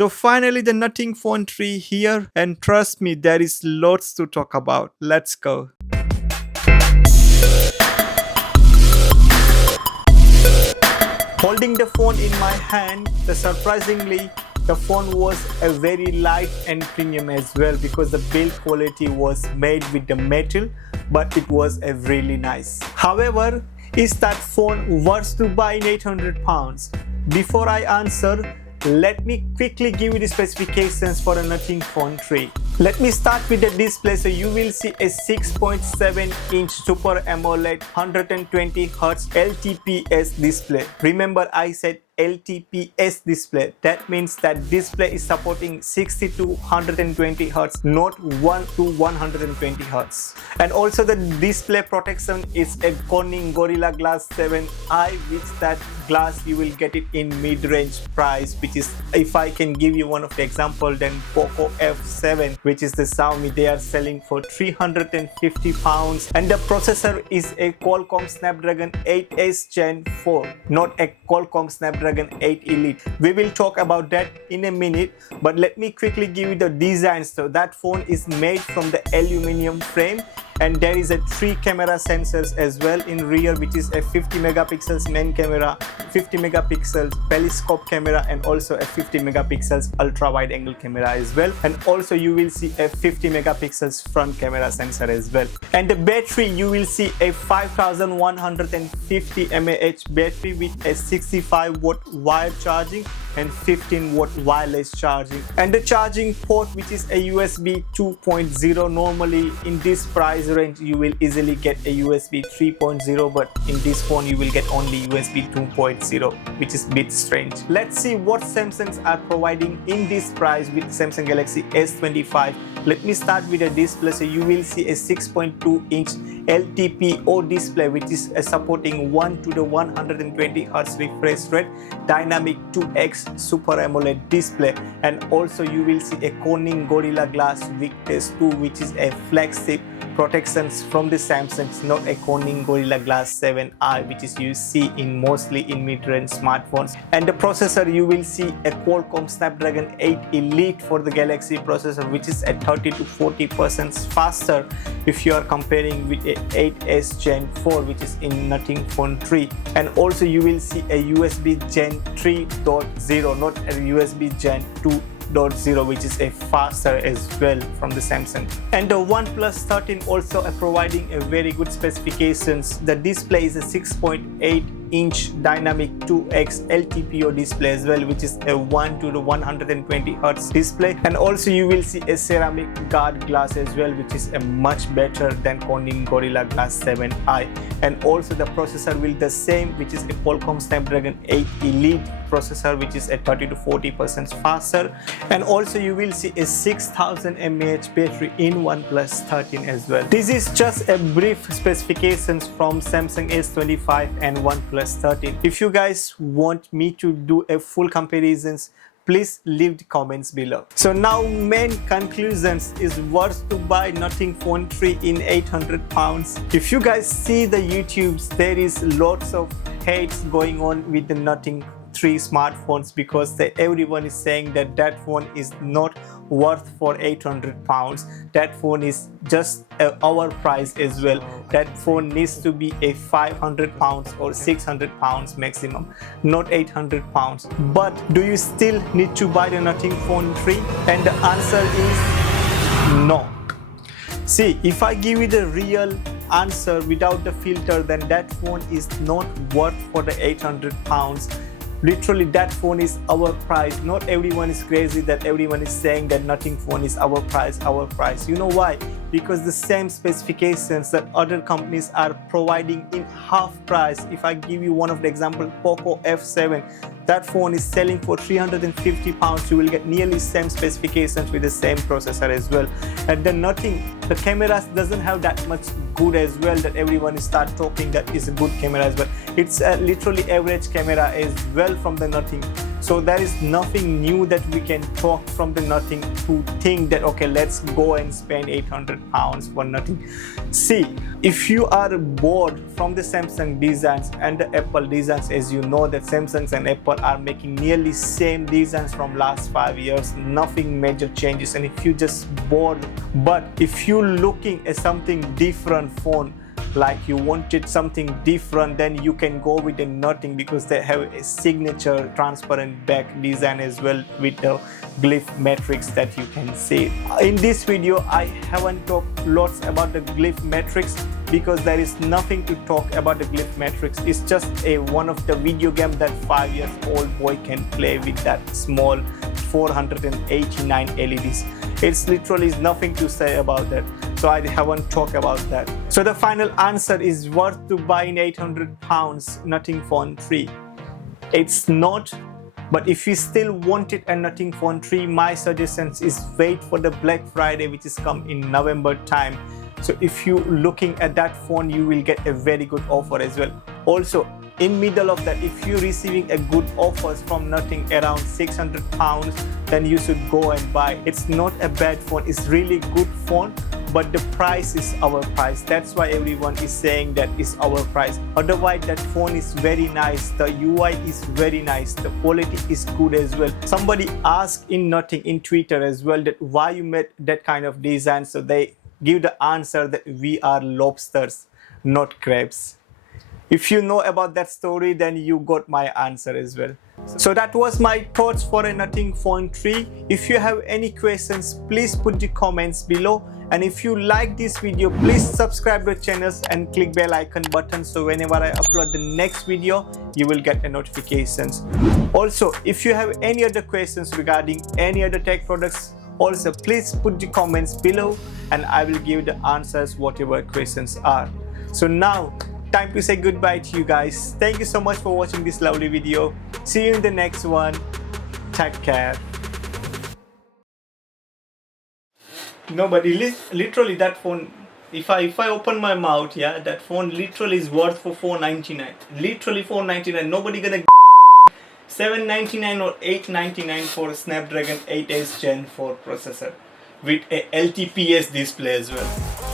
So finally the Nothing Phone 3 here, and trust me, there is lots to talk about. Let's go. Holding the phone in my hand, surprisingly, the phone was a very light and premium as well, because the build quality was made with the metal, but it was a really nice. However, is that phone worth to buy in £800? Before I answer, let me quickly give you the specifications for a Nothing Phone 3. Let me start with the display. So you will see a 6.7-inch Super AMOLED 120Hz LTPS display. Remember, I said LTPS display. That means that display is supporting 60 to 120 Hz, not 1 to 120 Hz. And also the display protection is a Corning Gorilla Glass 7i, which that glass you will get it in mid-range price, which is, if I can give you one of the example, then Poco F7, which is the Xiaomi, they are selling for £350, and the processor is a Qualcomm Snapdragon 8S Gen 4, not a Qualcomm Snapdragon 8 Elite. We will talk about that in a minute, but let me quickly give you the design. So that phone is made from the aluminum frame, and there is a 3 camera sensors as well in rear, which is a 50 megapixels main camera, 50 megapixels periscope camera, and also a 50 megapixels ultra wide angle camera as well. And also you will see a 50 megapixels front camera sensor as well. And the battery, you will see a 5150 mAh battery with a 65 watt wired charging and 15 watt wireless charging, and the charging port, which is a USB 2.0. normally in this price range you will easily get a USB 3.0, but in this phone you will get only USB 2.0, which is a bit strange. Let's see what Samsungs are providing in this price with Samsung Galaxy S25. Let me start with the display. So you will see a 6.2-inch LTPO display, which is supporting 1 to the 120 Hz refresh rate, dynamic 2x Super AMOLED display, and also you will see a Corning Gorilla Glass Victus 2, which is a flagship protections from the Samsungs, not a Corning Gorilla Glass 7i, which is you see in mostly in mid-range smartphones. And the processor, you will see a Qualcomm Snapdragon 8 Elite for the Galaxy processor, which is at 30 to 40% faster if you are comparing with a 8S Gen 4, which is in Nothing Phone 3. And also you will see a USB Gen 3.0, not a USB Gen 2.0, which is a faster as well from the Samsung. And the OnePlus 13 also providing a very good specifications. The display is a 6.8-inch dynamic 2x LTPO display as well, which is a 1 to the 120 Hz display. And also you will see a ceramic guard glass as well, which is a much better than Corning Gorilla Glass 7i. And also the processor will the same, which is a Qualcomm Snapdragon 8 Elite processor, which is at 30 to 40% faster. And also you will see a 6000 mAh battery in OnePlus 13 as well. This is just a brief specifications from Samsung S25 and OnePlus 13. If you guys want me to do a full comparisons, please leave the comments below. So now main conclusions, is worth to buy Nothing Phone 3 in £800. If you guys see the YouTubes, there is lots of hates going on with the Nothing 3 smartphones, because everyone is saying that that phone is not worth for £800. That phone is just our price as well. That phone needs to be a £500 or £600 maximum, not £800. But do you still need to buy the Nothing Phone 3? And the answer is no. See, if I give you the real answer without the filter, then that phone is not worth for the £800. Literally, that phone is our price. Not everyone is crazy that everyone is saying that Nothing Phone is our price, our price. You know why? Because the same specifications that other companies are providing in half price. If I give you one of the example, Poco F7, that phone is selling for £350. You will get nearly same specifications with the same processor as well. And then Nothing, the cameras doesn't have that much good as well, that everyone start talking that is a good camera as well. It's a literally average camera as well from the Nothing. So there is nothing new that we can talk from the nothing to think that okay, let's go and spend 800 pounds for nothing. See, if you are bored from the Samsung designs and the Apple designs, as you know that Samsung and Apple are making nearly same designs from last 5 years, nothing major changes, and if you just bored, but if you looking at something different phone, like you wanted something different, then you can go with the nothing, because they have a signature transparent back design as well with the glyph matrix that you can see. In this video I haven't talked lots about the glyph matrix because there is nothing to talk about the glyph matrix. It's just a one of the video game that 5 years old boy can play with that small 489 LEDs. It's literally nothing to say about that, so I haven't talked about that. So the final answer is worth to buying 800 pounds Nothing Phone 3. It's not, but if you still wanted a Nothing Phone 3, my suggestions is wait for the Black Friday, which is come in November time. So if you looking at that phone, you will get a very good offer as well. Also, in middle of that, if you're receiving a good offers from Nothing around 600 pounds, then you should go and buy. It's not a bad phone, it's really good phone, but the price is our price. That's why everyone is saying that is our price. Otherwise that phone is very nice, the UI is very nice, the quality is good as well. Somebody asked in Nothing in Twitter as well that why you made that kind of design, so they give the answer that we are lobsters, not crabs. If you know about that story, then you got my answer as well. So that was my thoughts for a Nothing Phone 3. If you have any questions, please put the comments below. And if you like this video, please subscribe to the channels and click bell icon button, so whenever I upload the next video, you will get a notifications. Also, if you have any other questions regarding any other tech products, also please put the comments below and I will give the answers whatever questions are. So now, time to say goodbye to you guys. Thank you so much for watching this lovely video. See you in the next one. Take care. No, but literally that phone, if I open my mouth, yeah, that phone literally is worth for $499. Literally $499. Nobody gonna $799 or $899 for a Snapdragon 8S Gen 4 processor with a LTPS display as well.